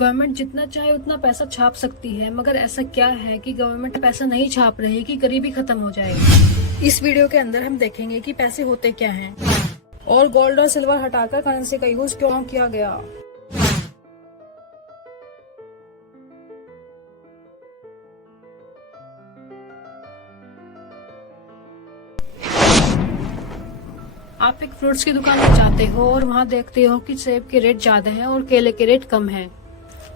Government जितना चाहे उतना पैसा छाप सकती है, मगर ऐसा क्या है कि गवर्नमेंट पैसा नहीं छाप रही कि गरीबी खत्म हो जाए। इस वीडियो के अंदर हम देखेंगे कि पैसे होते क्या हैं और गोल्ड और सिल्वर हटाकर करेंसी का यूज क्यों किया गया। आप एक फ्रूट्स की दुकान में जाते हो और वहाँ देखते हो कि सेब के रेट ज्यादा हैं और केले के रेट कम हैं।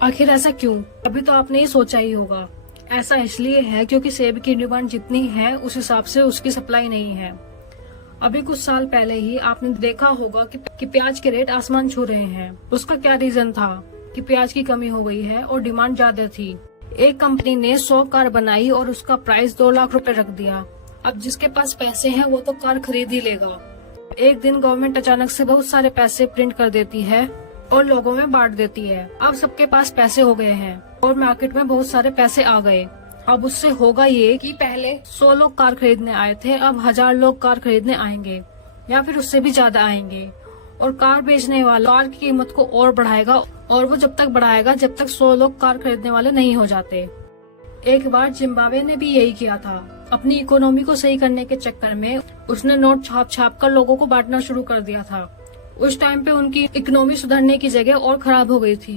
आखिर ऐसा क्यों? अभी तो आपने ये सोचा ही होगा। ऐसा इसलिए है क्योंकि सेब की डिमांड जितनी है उस हिसाब से उसकी सप्लाई नहीं है। अभी कुछ साल पहले ही आपने देखा होगा कि प्याज के रेट आसमान छू रहे हैं। उसका क्या रीजन था? कि प्याज की कमी हो गई है और डिमांड ज्यादा थी। एक कंपनी ने 100 कार बनाई और उसका प्राइस 2 लाख रुपए रख दिया। अब जिसके पास पैसे हैं वो तो कार खरीद ही लेगा। एक दिन गवर्नमेंट अचानक से बहुत सारे पैसे प्रिंट कर देती है और लोगों में बांट देती है। अब सबके पास पैसे हो गए हैं और मार्केट में बहुत सारे पैसे आ गए। अब उससे होगा ये कि पहले 100 लोग कार खरीदने आए थे, अब 1000 लोग कार खरीदने आएंगे या फिर उससे भी ज्यादा आएंगे। और कार बेचने वाला कार की कीमत को और बढ़ाएगा और वो जब तक बढ़ाएगा जब तक 100 लोग कार खरीदने वाले नहीं हो जाते। एक बार जिम्बाब्वे ने भी यही किया था। अपनी इकोनॉमी को सही करने के चक्कर में उसने नोट छाप छाप कर लोगों को बांटना शुरू कर दिया था। उस टाइम पे उनकी इकोनॉमी सुधरने की जगह और खराब हो गई थी।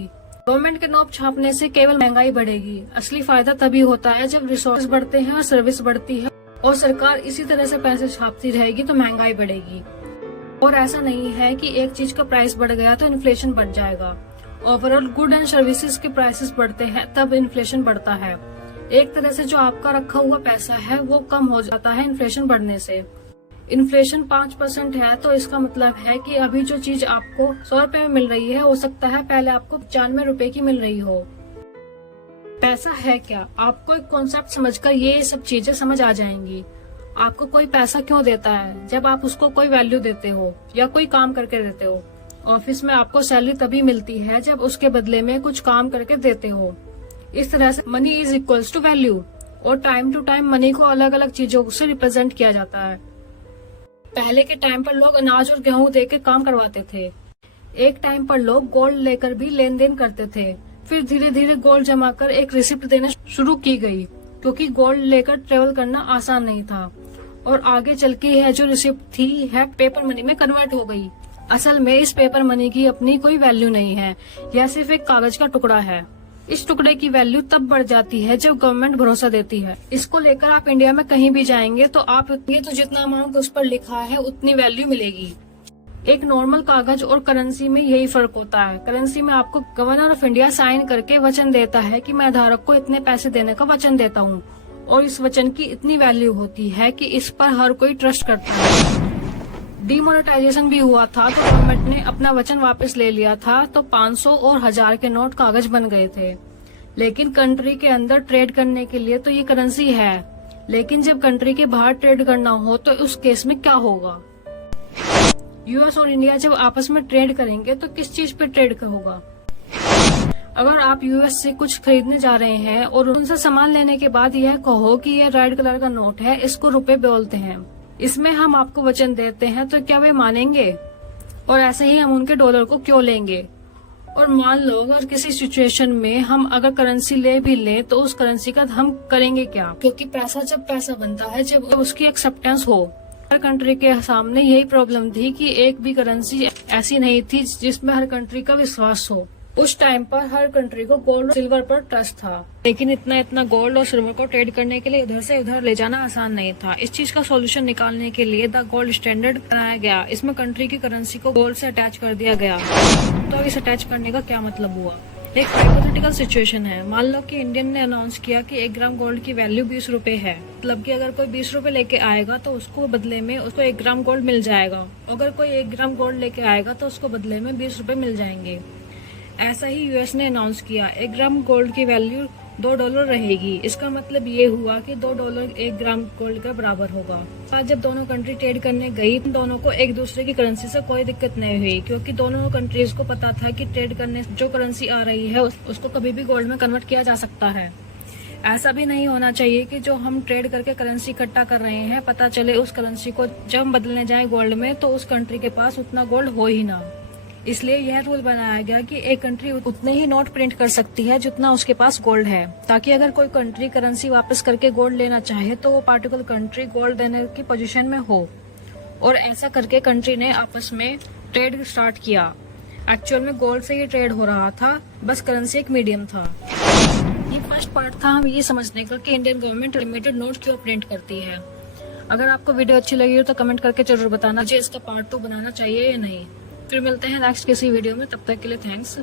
गवर्नमेंट के नोट छापने से केवल महंगाई बढ़ेगी। असली फायदा तभी होता है जब रिसोर्स बढ़ते हैं और सर्विस बढ़ती है। और सरकार इसी तरह से पैसे छापती रहेगी तो महंगाई बढ़ेगी। और ऐसा नहीं है कि एक चीज का प्राइस बढ़ गया तो इन्फ्लेशन बढ़ जाएगा। ओवरऑल गुड एंड सर्विसेज के प्राइसेस बढ़ते हैं तब इन्फ्लेशन बढ़ता है। एक तरह से जो आपका रखा हुआ पैसा है वो कम हो जाता है इन्फ्लेशन बढ़ने से। इन्फ्लेशन 5% है तो इसका मतलब है कि अभी जो चीज आपको 100 रुपए में मिल रही है हो सकता है पहले आपको 95 रुपए की मिल रही हो। पैसा है क्या? आपको एक कॉन्सेप्ट समझकर ये सब चीजें समझ आ जाएंगी। आपको कोई पैसा क्यों देता है? जब आप उसको कोई वैल्यू देते हो या कोई काम करके देते हो। ऑफिस में आपको सैलरी तभी मिलती है जब उसके बदले में कुछ काम करके देते हो। इस तरह से money is equals to value. और टाइम टू टाइम मनी को अलग अलग चीजों से रिप्रेजेंट किया जाता है। पहले के टाइम पर लोग अनाज और गेहूं देकर काम करवाते थे। एक टाइम पर लोग गोल्ड लेकर भी लेन देन करते थे। फिर धीरे धीरे गोल्ड जमा कर एक रिसिप्ट देना शुरू की गई क्योंकि गोल्ड लेकर ट्रेवल करना आसान नहीं था। और आगे चल के यह जो रिसिप्ट थी है पेपर मनी में कन्वर्ट हो गई। असल में इस पेपर मनी की अपनी कोई वैल्यू नहीं है, यह सिर्फ एक कागज का टुकड़ा है। इस टुकड़े की वैल्यू तब बढ़ जाती है जब गवर्नमेंट भरोसा देती है। इसको लेकर आप इंडिया में कहीं भी जाएंगे तो आप ये तो जितना अमाउंट उस पर लिखा है उतनी वैल्यू मिलेगी। एक नॉर्मल कागज और करेंसी में यही फर्क होता है। करेंसी में आपको गवर्नर ऑफ इंडिया साइन करके वचन देता है कि मैं धारक को इतने पैसे देने का वचन देता हूँ और इस वचन की इतनी वैल्यू होती है कि इस पर हर कोई ट्रस्ट करता है। डिमोनेटाइजेशन भी हुआ था तो गवर्नमेंट ने अपना वचन वापस ले लिया था तो 500 और 1000 के नोट कागज बन गए थे। लेकिन कंट्री के अंदर ट्रेड करने के लिए तो ये करेंसी है, लेकिन जब कंट्री के बाहर ट्रेड करना हो तो उस केस में क्या होगा? यूएस और इंडिया जब आपस में ट्रेड करेंगे तो किस चीज पे ट्रेड होगा? अगर आप यूएस से कुछ खरीदने जा रहे हैं और उनसे सामान लेने के बाद यह कहो कि यह रेड कलर का नोट है, इसको रुपए बोलते हैं, इसमें हम आपको वचन देते हैं, तो क्या वे मानेंगे? और ऐसे ही हम उनके डॉलर को क्यों लेंगे? और मान लो अगर किसी सिचुएशन में हम अगर करेंसी ले भी लें तो उस करेंसी का हम करेंगे क्या? क्योंकि पैसा जब पैसा बनता है जब उसकी एक्सेप्टेंस हो। हर कंट्री के सामने यही प्रॉब्लम थी कि एक भी करेंसी ऐसी नहीं थी जिसमें हर कंट्री का विश्वास हो। उस टाइम पर हर कंट्री को गोल्ड और सिल्वर पर ट्रस्ट था, लेकिन इतना गोल्ड और सिल्वर को ट्रेड करने के लिए इधर से उधर ले जाना आसान नहीं था। इस चीज का सॉल्यूशन निकालने के लिए द गोल्ड स्टैंडर्ड बनाया गया। इसमें कंट्री की करेंसी को गोल्ड से अटैच कर दिया गया। तो इस अटैच करने का क्या मतलब हुआ? एक हाइपोथेटिकल सिचुएशन है। मान लो कि इंडियन ने अनाउंस किया कि 1 ग्राम गोल्ड की वैल्यू 20 रुपए है। मतलब कि अगर कोई 20 रुपए लेके आएगा तो उसको बदले में उसको 1 ग्राम गोल्ड मिल जाएगा। अगर कोई 1 ग्राम गोल्ड लेके आएगा तो उसको बदले में 20 रुपए मिल जाएंगे। ऐसा ही यूएस ने अनाउंस किया 1 ग्राम गोल्ड की वैल्यू $2 रहेगी। इसका मतलब ये हुआ कि $2 1 ग्राम गोल्ड का बराबर होगा। आज जब दोनों कंट्री ट्रेड करने गई, दोनों को एक दूसरे की करेंसी से कोई दिक्कत नहीं हुई क्योंकि दोनों कंट्रीज को पता था कि ट्रेड करने जो करेंसी आ रही है उसको कभी भी गोल्ड में कन्वर्ट किया जा सकता है। ऐसा भी नहीं होना चाहिए कि जो हम ट्रेड करके करेंसी इकट्ठा कर रहे हैं पता चले उस करेंसी को जब हम बदलने जाए गोल्ड में तो उस कंट्री के पास उतना गोल्ड हो ही ना। इसलिए यह रूल बनाया गया कि एक कंट्री उतने ही नोट प्रिंट कर सकती है जितना उसके पास गोल्ड है, ताकि अगर कोई कंट्री करेंसी वापस करके गोल्ड लेना चाहे तो वो पार्टिकुलर कंट्री गोल्ड देने की पोजीशन में हो। और ऐसा करके कंट्री ने आपस में ट्रेड स्टार्ट किया। एक्चुअल में गोल्ड से ही ट्रेड हो रहा था, बस करेंसी एक मीडियम था। ये फर्स्ट पार्ट था हम ये समझने का कि इंडियन गवर्नमेंट लिमिटेड नोट क्यों प्रिंट करती है। अगर आपको वीडियो अच्छी लगी हो तो कमेंट करके जरूर बताना मुझे इसका पार्ट 2 बनाना चाहिए या नहीं। फिर मिलते हैं नेक्स्ट किसी वीडियो में, तब तक के लिए थैंक्स।